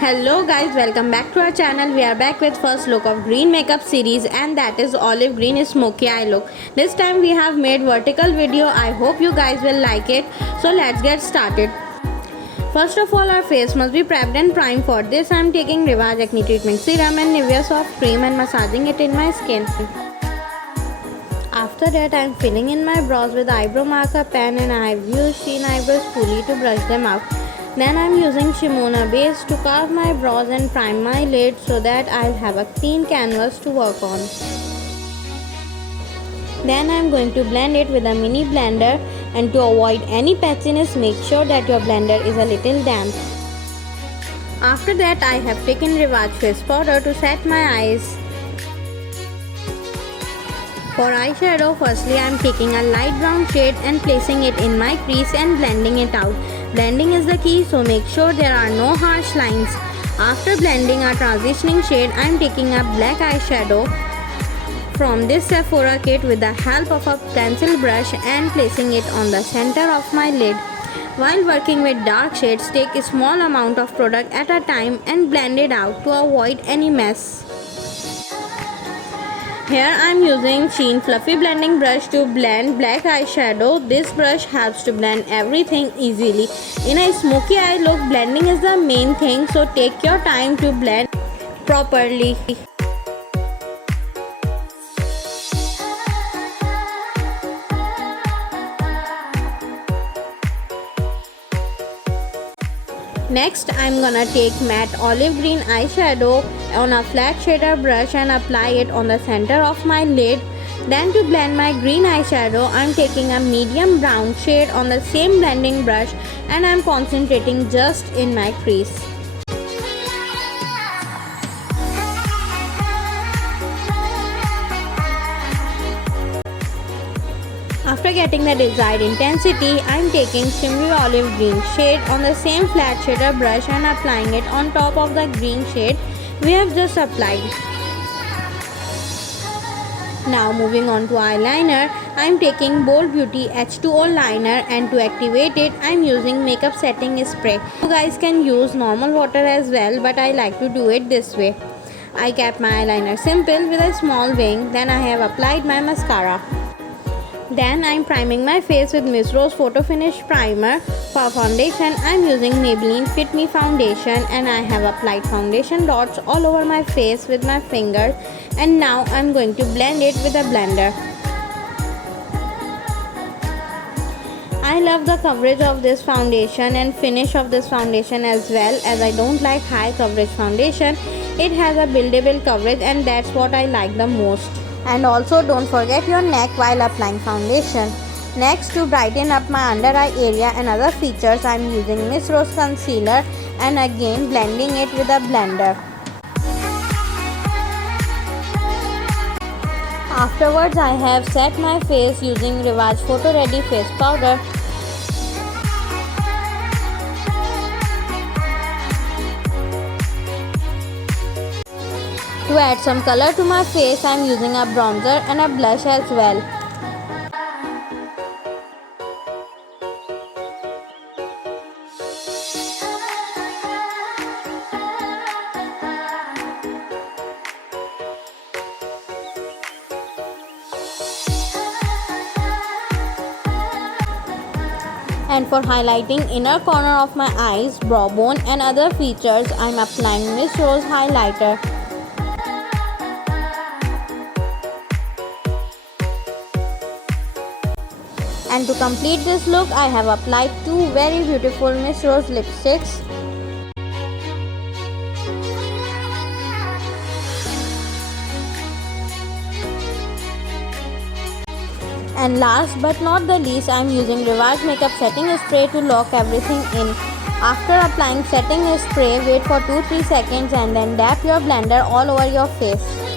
Hello guys, welcome back to our channel. We are back with first look of green makeup series, and that is olive green smoky eye look. This time we have made vertical video. I hope you guys will like it. So let's get started. First of all, our face must be prepped and primed. For this I am taking Rivage Acne Treatment Serum and Nivea Soft Cream and massaging it in my skin. After that I am filling in my brows with eyebrow marker pen, and I have used Sheen eyebrow spoolie to brush them out. Then I am using Shimona base to carve my brows and prime my lid so that I'll have a clean canvas to work on. Then I am going to blend it with a mini blender, and to avoid any patchiness, make sure that your blender is a little damp. After that I have taken Rivage face powder to set my eyes. For eyeshadow, firstly I am taking a light brown shade and placing it in my crease and blending it out. Blending is the key, so make sure there are no harsh lines. After blending our transitioning shade, I am taking a black eyeshadow from this Sephora kit with the help of a pencil brush and placing it on the center of my lid. While working with dark shades, take a small amount of product at a time and blend it out to avoid any mess. Here I am using Sheen Fluffy Blending Brush to blend black eyeshadow. This brush helps to blend everything easily. In a smoky eye look, blending is the main thing, so take your time to blend properly. Next, I'm gonna take matte olive green eyeshadow on a flat shader brush and apply it on the center of my lid. Then to blend my green eyeshadow, I'm taking a medium brown shade on the same blending brush and I'm concentrating just in my crease. After getting the desired intensity, I am taking shimmery olive green shade on the same flat shader brush and applying it on top of the green shade we have just applied. Now moving on to eyeliner, I am taking Bold Beauty H2O liner, and to activate it I am using makeup setting spray. You guys can use normal water as well, but I like to do it this way. I kept my eyeliner simple with a small wing. Then I have applied my mascara. Then I am priming my face with Miss Rose Photo Finish Primer. For foundation, I am using Maybelline Fit Me Foundation, and I have applied foundation dots all over my face with my fingers, and now I am going to blend it with a blender. I love the coverage of this foundation and finish of this foundation as well, as I don't like high coverage foundation. It has a buildable coverage, and that's what I like the most. And also don't forget your neck while applying foundation. Next, to brighten up my under eye area and other features, I am using Miss Rose concealer and again blending it with a blender. Afterwards, I have set my face using Rivage Photo Ready face powder. To add some color to my face, I am using a bronzer and a blush as well. And for highlighting inner corner of my eyes, brow bone and other features, I am applying Miss Rose highlighter. And to complete this look, I have applied two very beautiful Miss Rose lipsticks. And last but not the least, I am using Rivage Makeup Setting Spray to lock everything in. After applying setting spray, wait for 2-3 seconds and then dab your blender all over your face.